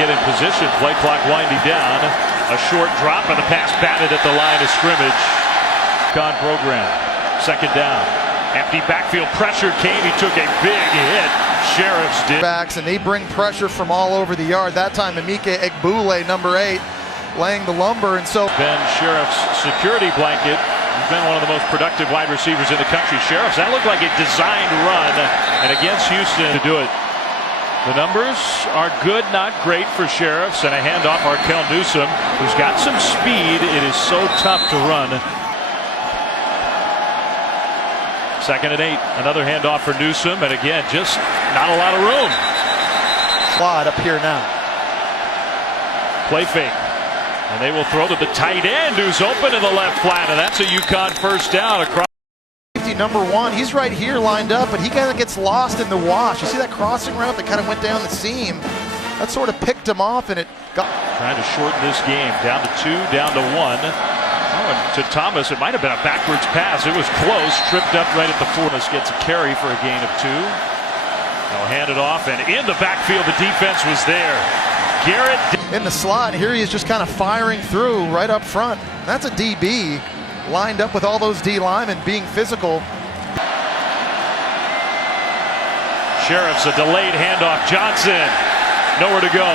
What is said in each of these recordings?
get in position. Play clock winding down. A short drop and the pass batted at the line of scrimmage. Con program. Second down. Empty backfield pressure came. He took a big hit. Sheriffs did. Backs, and they bring pressure from all over the yard. That time, Emeka Egbule, number 8, laying the lumber. And so Ben Sheriff's security blanket. He's been one of the most productive wide receivers in the country. Sheriffs, that looked like a designed run. And against Houston to do it. The numbers are good, not great for Sheriffs. And a handoff, Arkell Newsome, who's got some speed. It is so tough to run. Second and 8, another handoff for Newsome, and again, just not a lot of room. Slide up here now. Play fake, and they will throw to the tight end, who's open in the left flat, and that's a UConn first down across. Safety number 1, he's right here lined up, but he kind of gets lost in the wash. You see that crossing route that kind of went down the seam? That sort of picked him off, and it got. Trying to shorten this game, down to 2, down to 1. Oh, and to Thomas, it might have been a backwards pass. It was close, tripped up right at the 4. Thomas gets a carry for a gain of 2. Now hand it off, and in the backfield, the defense was there. Garrett in the slot. Here he is just kind of firing through right up front. That's a DB lined up with all those D linemen being physical. Sheriffs, a delayed handoff. Johnson, nowhere to go.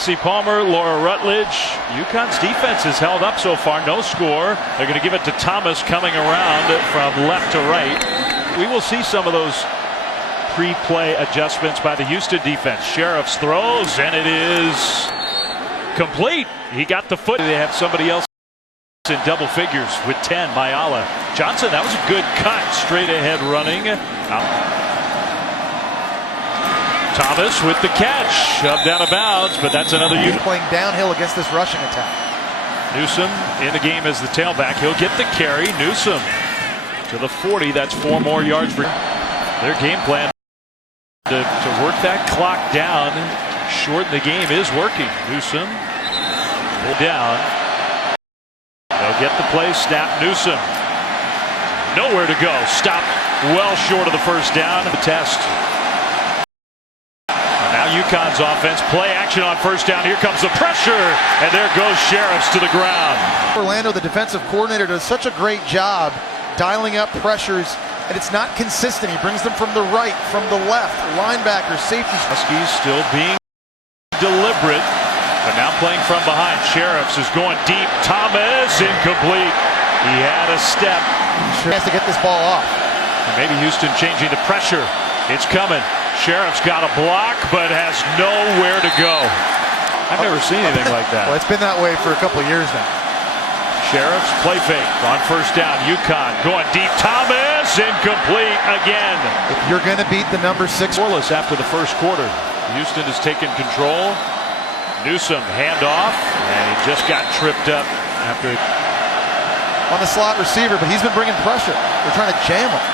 Jesse Palmer, Laura Rutledge. UConn's defense has held up so far. No score. They're going to give it to Thomas coming around from left to right. We will see some of those pre-play adjustments by the Houston defense. Sheriffs throws, and it is complete. He got the foot. They have somebody else in double figures with 10, Mayala. Johnson, that was a good cut. Straight ahead running. Thomas with the catch, shoved out of bounds, but that's another unit. Playing downhill against this rushing attack. Newsome in the game as the tailback. He'll get the carry. Newsome to the 40. That's 4 more yards for their game plan to work that clock down. Shorten the game is working. Newsome down. They'll get the play. Snap. Newsome nowhere to go. Stopped well short of the first down. The test. UConn's offense, play action on first down. Here comes the pressure, and there goes Sheriffs to the ground. Orlando, the defensive coordinator, does such a great job dialing up pressures, and it's not consistent. He brings them from the right, from the left, linebackers, safeties. Huskies still being deliberate, but now playing from behind. Sheriffs is going deep. Thomas, incomplete. He had a step. He has to get this ball off. And maybe Houston changing the pressure. It's coming. Sheriff's got a block, but has nowhere to go. I've never seen anything like that. Well, it's been that way for a couple of years now. Sheriff's play fake on first down. UConn going deep. Thomas, incomplete again. If you're going to beat the number 6. Scoreless after the first quarter. Houston has taken control. Newsome handoff, and he just got tripped up after. On the slot receiver, but he's been bringing pressure. They're trying to jam him.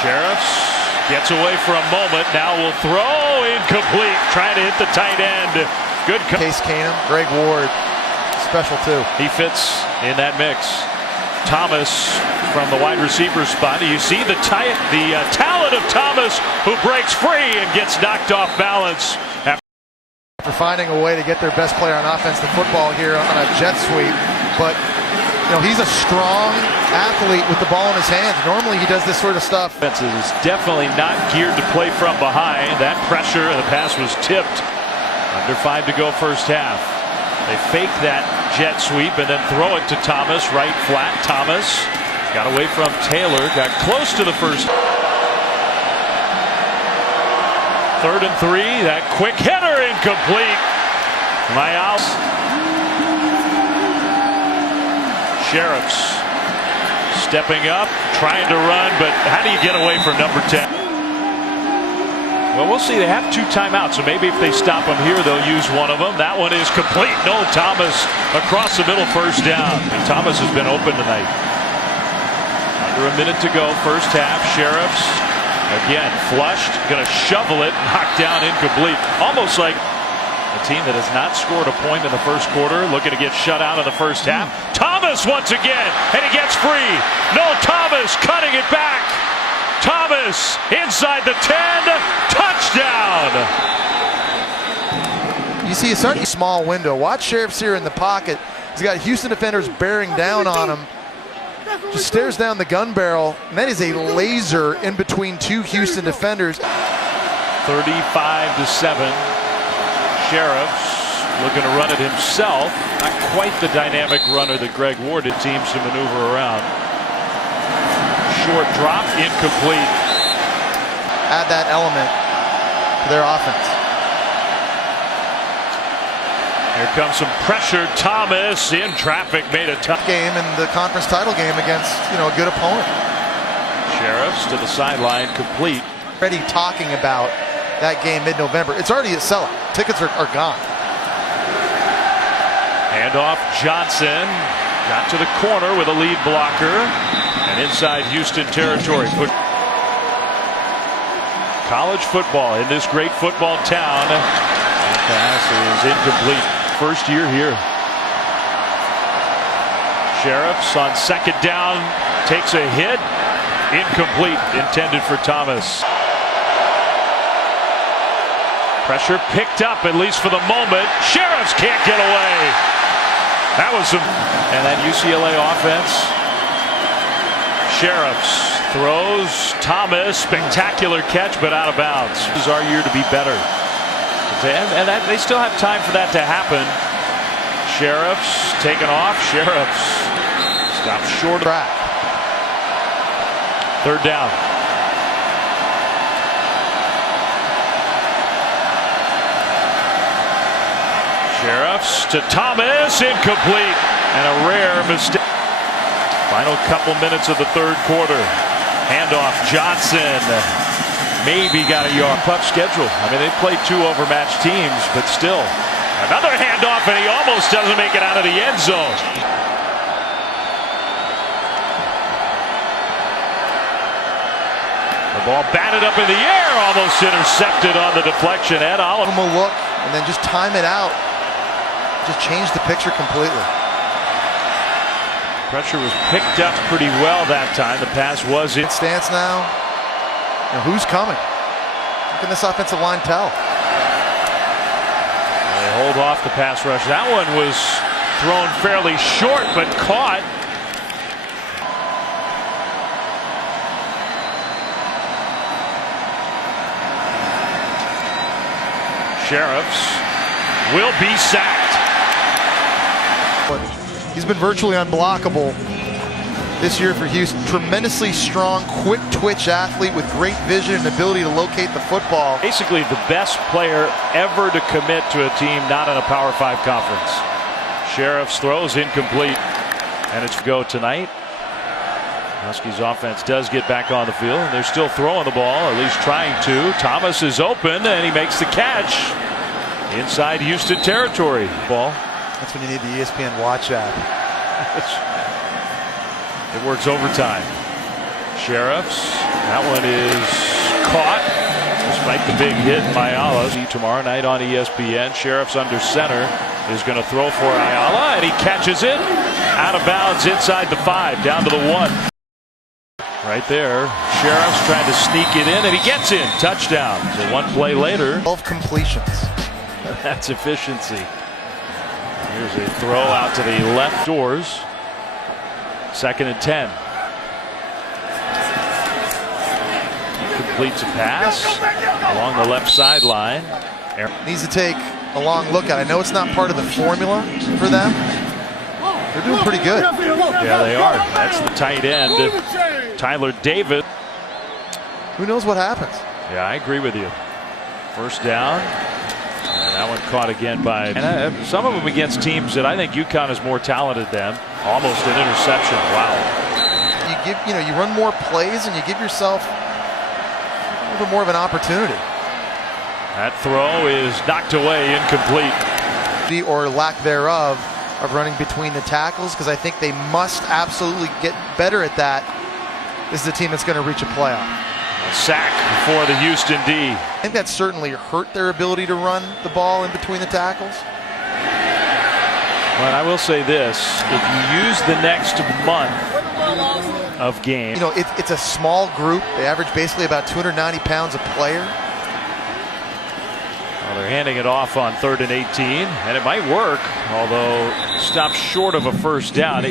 Sheriffs gets away for a moment. Now will throw, incomplete. Trying to hit the tight end. Good. Case Keenum, Greg Ward, special too. He fits in that mix. Thomas from the wide receiver spot. You see the talent of Thomas, who breaks free and gets knocked off balance. After finding a way to get their best player on offense, the football here on a jet sweep, but you know, he's a strong athlete with the ball in his hands. Normally he does this sort of stuff. Defense is definitely not geared to play from behind. That pressure, and the pass was tipped. Under 5 to go first half. They fake that jet sweep and then throw it to Thomas. Right flat. Thomas got away from Taylor. Got close to the first. 3rd and 3. That quick hitter, incomplete. Myals. Sheriffs stepping up, trying to run, but how do you get away from number 10? Well, we'll see. They have 2 timeouts, so maybe if they stop them here, they'll use one of them. That one is complete. No, Thomas across the middle, first down. And Thomas has been open tonight. Under a minute to go, first half. Sheriffs, again, flushed, going to shovel it, knocked down, incomplete. Almost like a team that has not scored a point in the first quarter, looking to get shut out in the first half. Thomas once again, and he gets free. No, Thomas cutting it back. Thomas inside the 10, touchdown. You see a certain small window. Watch Sheriff's here in the pocket. He's got Houston defenders bearing down on him. Just stares down the gun barrel, and that is a laser in between two Houston defenders. 35-7. Sheriffs looking to run it himself. Not quite the dynamic runner that Greg Ward did. Teams to maneuver around. Short drop, incomplete. Add that element to their offense. Here comes some pressure. Thomas in traffic, made a tough game in the conference title game against, a good opponent. Sheriffs to the sideline, complete. Already talking about that game mid-November. It's already a sellout. Tickets are gone. Handoff, Johnson got to the corner with a lead blocker and inside Houston territory. College football in this great football town. That pass is incomplete. First year here. Sheriffs on second down takes a hit. Incomplete, intended for Thomas. Pressure picked up, at least for the moment. Sheriffs can't get away. That was some. And that UCLA offense. Sheriffs throws. Thomas, spectacular catch, but out of bounds. This is our year to be better. And they still have time for that to happen. Sheriffs taken off. Sheriffs stop short of track. Third down. Sheriffs to Thomas, incomplete, and a rare mistake. Final couple minutes of the third quarter. Handoff, Johnson. Maybe got a yard. Tough schedule. I mean, they played two overmatched teams, but still. Another handoff, and he almost doesn't make it out of the end zone. The ball batted up in the air, almost intercepted on the deflection. Ed Oliver. Give him a look, and then just time it out. Just change the picture completely. Pressure was picked up pretty well that time. The pass was in stance now. Who's coming? What can this offensive line tell? They hold off the pass rush. That one was thrown fairly short, but caught. Sheriffs will be sacked. He's been virtually unblockable this year for Houston. Tremendously strong, quick twitch athlete with great vision and ability to locate the football. Basically the best player ever to commit to a team not in a Power 5 conference. Sheriffs throws incomplete, and it's go tonight. Huskies offense does get back on the field, and they're still throwing the ball, at least trying to. Thomas is open, and he makes the catch inside Houston territory. Ball. That's when you need the ESPN Watch app. It works overtime. Sheriffs. That one is caught. Despite the big hit by Ayala. Tomorrow night on ESPN. Sheriffs under center is going to throw for Ayala, and he catches it out of bounds inside the 5, down to the 1. Right there. Sheriffs trying to sneak it in, and he gets in. Touchdown. So one play later. 12 completions. That's efficiency. Here's a throw out to the left doors. 2nd and 10. Completes a pass along the left sideline. Needs to take a long look at it. I know it's not part of the formula for them. They're doing pretty good. Yeah, they are. That's the tight end, Tyler David. Who knows what happens? Yeah, I agree with you. First down. And that one caught again by some of them against teams that I think UConn is more talented than. Almost an interception. Wow. You run more plays and you give yourself a little bit more of an opportunity. That throw is knocked away, incomplete. Or lack thereof of running between the tackles, because I think they must absolutely get better at that. This is a team that's going to reach a playoff. A sack for the Houston D. I think that certainly hurt their ability to run the ball in between the tackles. Well, I will say this, if you use the next month of game. It's a small group. They average basically about 290 pounds a player. Well, they're handing it off on 3rd and 18, and it might work, although stops short of a first down.